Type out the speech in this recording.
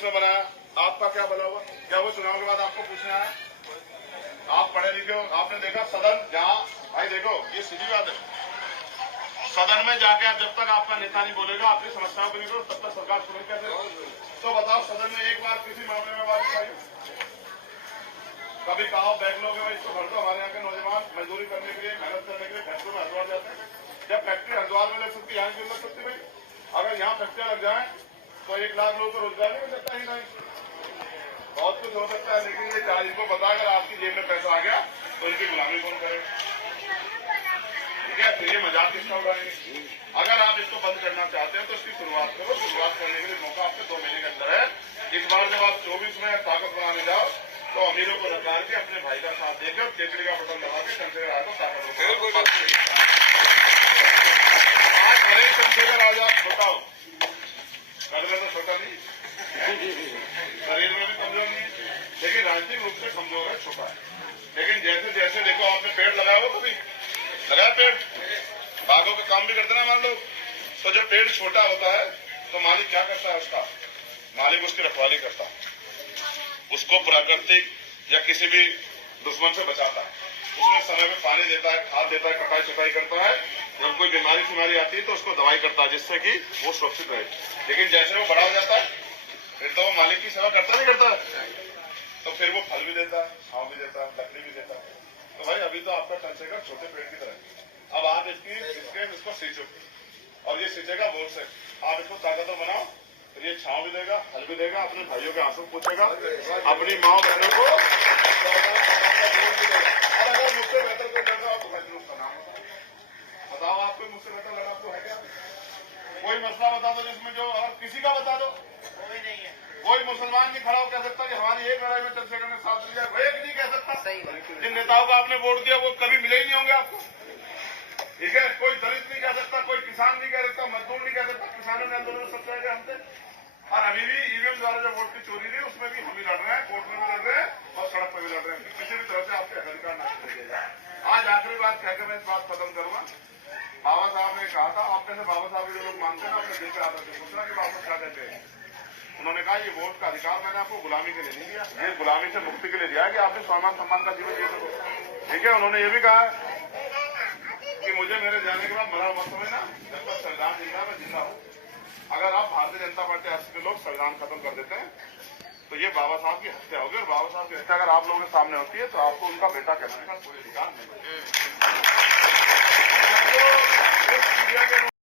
इसमें बनाया, आपका क्या भला हुआ? क्या वो चुनाव के बाद आपको पूछना है? आप पढ़े लिखे हो, आपने देखा सदन जहाँ भाई देखो ये सीधी बात है, सदन में जाके आप जब तक आपका नेता नहीं बोलेगा आपकी समस्याओं को नहीं करो तब तक सरकार सुने कैसे? तो बताओ सदन में एक बार किसी मामले में बात आई? कभी कहा बैकलॉग है भाई इसको भर दो, हमारे यहाँ के नौजवान मजदूरी करने के लिए मेहनत करने के लिए फैक्ट्री में हरिद्वार जाते हैं, जब फैक्ट्री हरिद्वार में लग सकती है यहाँ क्यों लग सकती भाई? अगर यहाँ फैक्ट्री लग जाए तो 1 लाख लोगों को रोजगार नहीं मिल सकता ही नहीं, बहुत कुछ हो सकता है, लेकिन ये चार इनको पता अगर आपकी जेब में पैसा आ गया तो इनकी गुलामी कौन करे? ठीक है, तो ये मजाक किसका उड़ाएंगे? अगर आप इसको बंद करना चाहते हैं तो इसकी शुरुआत करो, शुरुआत करने के लिए मौका आपके 2 महीने के अंदर है। इस बार जब आप 24 में ताकत बनाने जाओ तो अमीरों को नकार के अपने भाई का साथ देकर और केसरी का बटन दबा के चंद्रशेखर को ताकत आज भले ही चंद्रशेखर आज आप छोटा हो, घर में तो छोटा नहीं, शरीर में भी कमजोर नहीं है, लेकिन राजनीतिक रूप से कमजोर है, छोटा है। लेकिन जैसे जैसे देखो आपने पेड़ लगाया हो, कभी लगाया पेड़, बागों का काम भी करते ना हमारे लोग, तो जब पेड़ छोटा होता है तो मालिक क्या करता है? उसका मालिक उसकी रखवाली करता है, उसको प्राकृतिक या किसी भी दुश्मन से बचाता है, उसमें समय में पानी देता है, खाद देता है, कटाई छटाई करता है, जब कोई बीमारी आती है तो उसको दवाई करता है जिससे कि वो सुरक्षित रहे। लेकिन जैसे वो बड़ा हो जाता है फिर तो वो मालिक की सेवा करता नहीं करता है, तो फिर वो फल भी देता है, छांव भी देता है, लकड़ी भी देता है। तो भाई अभी तो आपका चंद्रशेखर छोटे पेड़ की तरह, अब आप इसको सींचो और ये सींचेगा बोर से, आप इसको ताकतवर बनाओ, फिर ये छांव भी देगा, फल भी देगा, अपने भाइयों के आंसू पूछेगा, अपनी माँ बहनों को और अगर मुझसे बेहतर कोई लड़ रहा हो तो मैं उसका नाम बताओ, आपको मुझसे बेहतर लड़ा तो है क्या? कोई मसला बता दो जिसमें जो, और किसी का बता दो, कोई नहीं है, कोई मुसलमान नहीं खड़ा हो कह सकता कि हमारी एक लड़ाई में चंद्रशेखर ने साथ दिया, एक नहीं कह सकता। जिन नेताओं को आपने वोट दिया वो कभी मिले ही नहीं होंगे आपको, ठीक है? कोई दलित नहीं कह सकता, कोई किसान नहीं कह सकता, मजदूर नहीं कह सकता, किसानों ने आंदोलन सब चाहे हमसे, और अभी भी ईवीएम द्वारा जो वोट की चोरी हुई उसमें भी हम ही लड़ रहे हैं, कोर्ट में भी लड़ रहे हैं और सड़क पर भी लड़ रहे हैं, किसी भी तरह से आपके अधिकार न छीने जाए। आज आखिरी बात कहकर मैं इस बात खत्म करूंगा। बाबा साहब ने कहा था, आप में से बाबा साहब जो लोग मानते हैं ना, अपने दिल पे आते थे, पूछना कि बाबा क्या कहते हैं? उन्होंने कहा ये वोट का अधिकार मैंने आपको गुलामी के लिए नहीं दिया, ये गुलामी से मुक्ति के लिए दिया कि आप भी स्वाभिमान सम्मान का जीवन जी सको। ठीक है, उन्होंने ये भी कहा कि मुझे मेरे जाने के बाद मरा मत समझना, जब तक संविधान जिंदा मैं जिंदा हूँ। अगर आप भारतीय जनता पार्टी आज के लोग संविधान खत्म कर देते हैं तो ये बाबा साहब की हत्या होगी, और बाबा साहब की हत्या अगर आप लोगों के सामने होती है तो आपको उनका बेटा कहने का कोई अधिकार नहीं।